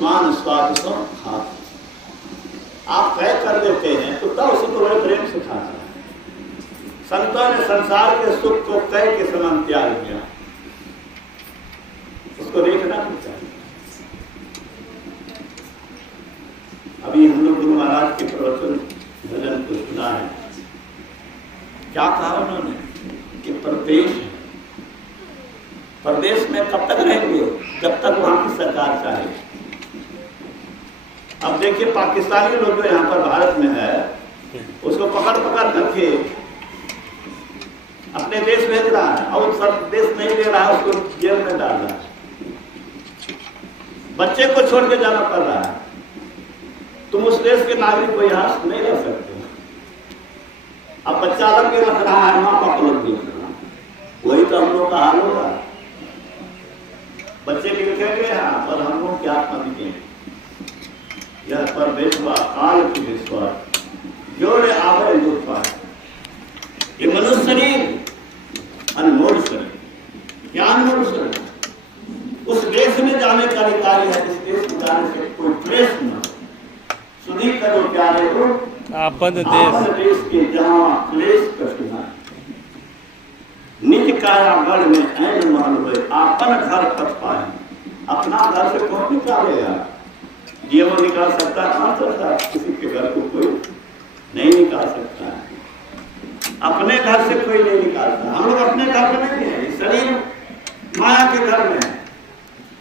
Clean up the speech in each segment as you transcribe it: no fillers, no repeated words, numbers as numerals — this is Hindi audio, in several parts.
उस्मान स्वाद सो खाते। आप तय कर देते हैं तो तब उसी को बड़े प्रेम से खाते हैं। संतों ने संसार के सुख को तय के समान त्याग किया, उसको देखना भी चाहिए। अभी हम लोग गुरु महाराज के प्रवचन भजन को सुना है। क्या कहा उन्होंने कि प्रदेश में कब तक रहेंगे, जब तक वहां की सरकार चाहे। अब देखिए पाकिस्तानी लोग जो यहाँ पर भारत में है, उसको पकड़ करके अपने देश भेज रहा है और सब देश नहीं ले रहा है, उसको जेल में डाल रहा है। बच्चे को छोड़ के जाना पड़ रहा है। तुम उस देश के नागरिक को यहाँ नहीं रह सकते। अब बच्चा अलग के रख रहा है, माँ बाप अलग देख रहा है। वही तो हम लोग का हाल होगा। बच्चे लिखेंगे यहाँ पर, हम लोग क्या आत्मा दिखेंगे। यह परमेश्वर काल की विश्वास जोड़े आवे दुर्पा। ये मनुष्य शरीर अनमोल शरीर, क्या अनमोल शरीर। उस देश में जाने का अधिकारी है जिस देश में जाने से कोई क्लेश न सुधी करो प्यारे हो आपन देश के जहाँ क्लेश कठिना। निज काया गढ़ में ऐन महल हुए आपन घर पथ पाए। अपना घर से कौन निकालेगा। ये वो निकाल सकता है, कौन सकता, किसी के घर को कोई नहीं निकाल सकता है। अपने घर से कोई नहीं निकालता। हम लोग अपने घर में नहीं है, शरीर माया के घर में है।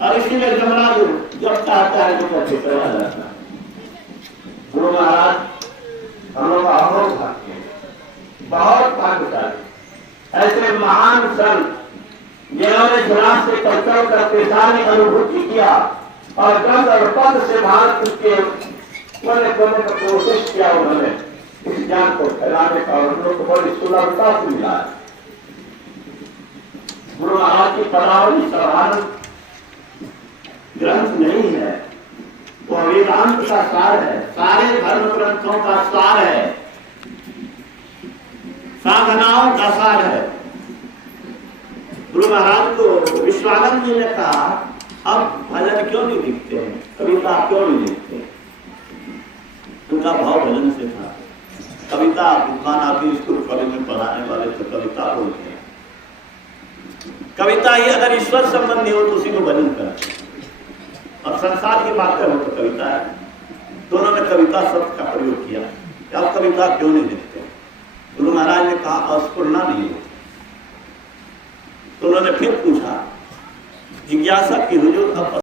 और इसीलिए जमराज जब चाहता है तो करके चला जाता है। गुरु महाराज हम लोग बहुत भाग्यशाली, ऐसे महान संत जिन्होंने जुलाब से कल्चर का पेशानी अनुभूति किया और गंध और पद से भारत के कोने कोने का कोशिश किया। उन्होंने इस ज्ञान को फैलाने का और लोग को बड़ी सुलभता से मिला है। गुरु महाराज की पदावली साधारण ग्रंथ नहीं है, वो वेदांत का सार है, सारे धर्म ग्रंथों का सार है, साधनाओं का सार है। गुरु महाराज को विश्वानंद जी ने कहा, अब भजन क्यों नहीं लिखते हैं, कविता क्यों नहीं लिखते। उनका भाव भजन से था। कविता विद्वान आदि स्कूल कॉलेज में पढ़ाने वाले तो कविता बोलते हैं। कविता ही अगर ईश्वर संबंधी हो तो उसी को भजन करते हैं, और संसार की बातें हो तो कविता है। दोनों ने कविता शब्द का प्रयोग किया। आप कविता क्यों नहीं लिखते। गुरु महाराज ने कहा अस्फुरना नहीं है। तो उन्होंने फिर पूछा, जिज्ञासा की हुजूर